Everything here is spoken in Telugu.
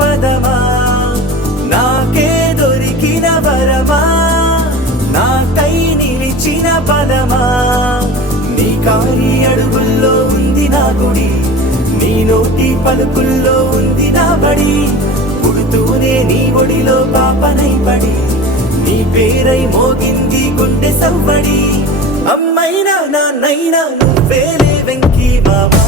పదమా నాకే దొరికిన వరమా నాకై నిలిచిన బలమా నీ కాలి అడుగుల్లో ఉంది నా గుడి నీ నోటి పలుకుల్లో ఉంది నా బడి పుడుతూనే నీ ఒడిలో పాపనై పడి నీ పేరై మోగింది గుండె సవ్వడి అమ్మైనా నాన్నైనా నువ్వేలే వెంకీ మామా